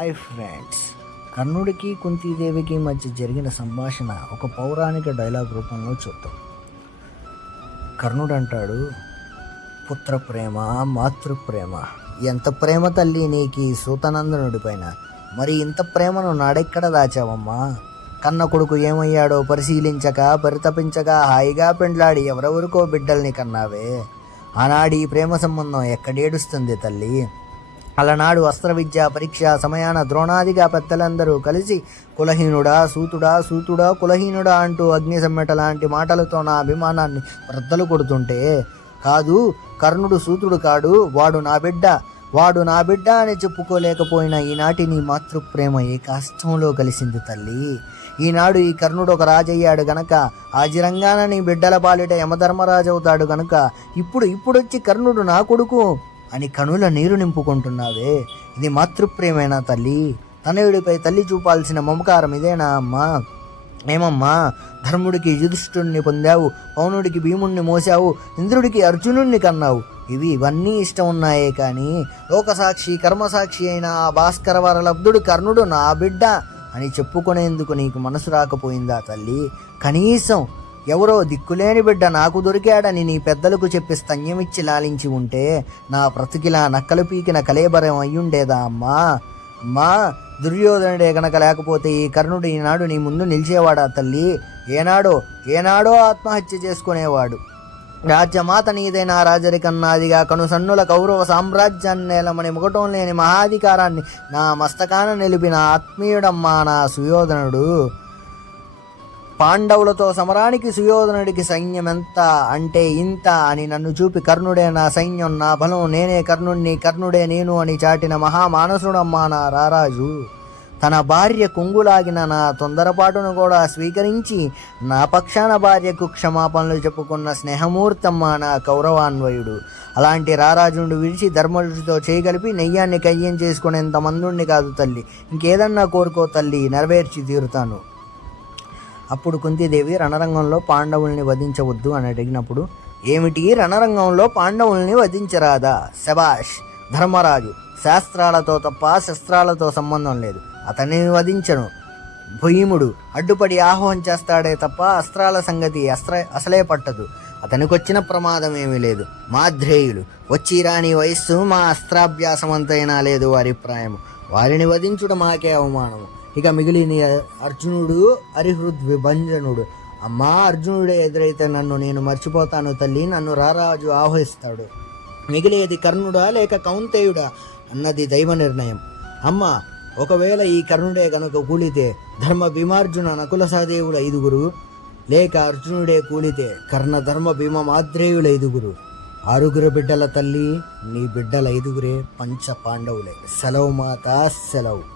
Hi friends కర్ణుడికి కుంతీదేవికి మధ్య జరిగిన సంభాషణ ఒక పౌరాణిక డైలాగ్ రూపంలో చూద్దాం. కర్ణుడు అంటాడు పుత్ర ప్రేమ మాతృప్రేమ ఎంత ప్రేమ తల్లి నీకు ఈ సూతనందనుడి పైన? మరి ఇంత ప్రేమను నాడెక్కడ దాచావమ్మా? కన్న కొడుకు ఏమయ్యాడో పరిశీలించక పరితపించక హాయిగా పెండ్లాడి ఎవరెవరికో బిడ్డల్ని కన్నావే? ఆనాడు ఈ ప్రేమ సంబంధం ఎక్కడేడుస్తుంది తల్లి? అలనాడు అస్త్ర విద్య పరీక్ష సమయాన ద్రోణాదిగా పెద్దలందరూ కలిసి కులహీనుడా సూతుడా సూతుడా కులహీనుడా అంటూ అగ్ని సమ్మెట లాంటి మాటలతో నా అభిమానాన్ని వృద్ధలు కొడుతుంటే కాదు కర్ణుడు సూతుడు కాడు వాడు నా బిడ్డ వాడు నా బిడ్డ అని చెప్పుకోలేకపోయిన ఈనాటి నీ మాతృప్రేమ ఏ కష్టంలో కలిసింది తల్లి? ఈనాడు ఈ కర్ణుడు ఒక రాజయ్యాడు గనక ఆజిరంగాన నీ బిడ్డల పాలిట యమధర్మరాజు అవుతాడు గనుక ఇప్పుడు ఇప్పుడొచ్చి కర్ణుడు నా కొడుకు? అని కనుల నీరు నింపుకుంటున్నావే. ఇది మాతృప్రేమేనా తల్లి? తనయుడిపై తల్లి చూపాల్సిన మమకారం ఇదేనా అమ్మా? ఏమమ్మా ధర్ముడికి యుధిష్ఠుణ్ణి పొందావు పౌనుడికి భీముణ్ణి మోసావు ఇంద్రుడికి అర్జునుణ్ణి కన్నావు. ఇవి ఇవన్నీ ఇష్టం ఉన్నాయే కానీ లోకసాక్షి కర్మసాక్షి అయిన ఆ భాస్కర వరలబ్ధుడు కర్ణుడు నా బిడ్డ అని చెప్పుకునేందుకు నీకు మనసు రాకపోయిందా తల్లి? కనీసం ఎవరో దిక్కులేని బిడ్డ నాకు దొరికాడని నీ పెద్దలకు చెప్పి స్తన్యమిచ్చి లాలించి ఉంటే నా బ్రతికిలా నక్కలు పీకిన కలేబరం అయ్యుండేదా అమ్మా? అమ్మా దుర్యోధనుడే గనక లేకపోతే ఈ కర్ణుడు ఈనాడు నీ ముందు నిలిచేవాడా తల్లి? ఏనాడో ఏనాడో ఆత్మహత్య చేసుకునేవాడు. రాజ్యమాత నీదైన రాజరికన్నాదిగా కనుసన్నుల కౌరవ సామ్రాజ్యాన్ని నేలమని ముగటం లేని మహాధికారాన్ని నా మస్తకాన నిలిపిన ఆత్మీయుడమ్మా నా సుయోధనుడు. పాండవులతో సమరానికి సుయోధనుడికి సైన్యం ఎంత అంటే ఇంత అని నన్ను చూపి కర్ణుడే నా సైన్యం నా బలం నేనే కర్ణుణ్ణి కర్ణుడే నేను అని చాటిన మహామానసుడమ్మా నా రారాజు. తన భార్య కుంగులాగిన నా తొందరపాటును కూడా స్వీకరించి నా పక్షాన భార్యకు క్షమాపణలు చెప్పుకున్న స్నేహమూర్తమ్మ నా కౌరవాన్వయుడు. అలాంటి రారాజుండు విడిచి ధర్మరుడితో చేయగలిపి నెయ్యాన్ని కయ్యం చేసుకునేంత మందుణ్ణి కాదు తల్లి ఇంకేదన్నా కోరుకో తల్లి నెరవేర్చి తీరుతాను. అప్పుడు కుంతీదేవి రణరంగంలో పాండవుల్ని వధించవద్దు అని అడిగినప్పుడు ఏమిటి? రణరంగంలో పాండవుల్ని వధించరాదా? శబాష్ ధర్మరాజు శాస్త్రాలతో తప్ప శస్త్రాలతో సంబంధం లేదు. అతన్ని వధించను. భీముడు అడ్డుపడి ఆహ్వానం చేస్తాడే తప్ప అస్త్రాల సంగతి అస్త్ర అసలే పట్టదు. అతనికొచ్చిన ప్రమాదం ఏమీ లేదు. మాధ్రేయులు వచ్చి రాని వయస్సు మా అస్త్రాభ్యాసం అంతైనా లేదు వారి ప్రాయము. వారిని వధించుట మాకే అవమానము. ఇక మిగిలిన అర్జునుడు హరిహృద్ విభంజనుడు. అమ్మా అర్జునుడే ఎదురైతే నన్ను నేను మర్చిపోతాను తల్లి నన్ను రారాజు ఆహ్వానిస్తాడు మిగిలేది కర్ణుడా లేక కౌంతేయుడా అన్నది దైవ నిర్ణయం. అమ్మ ఒకవేళ ఈ కర్ణుడే గనుక కూలితే ధర్మ భీమార్జున నకుల సహదేవుల ఐదుగురు లేక అర్జునుడే కూలితే కర్ణ ధర్మ భీమ మాద్రేయుల ఐదుగురు. ఆరుగురు బిడ్డల తల్లి నీ బిడ్డల ఐదుగురే పంచ పాండవులే. సెలవు మాత సెలవు.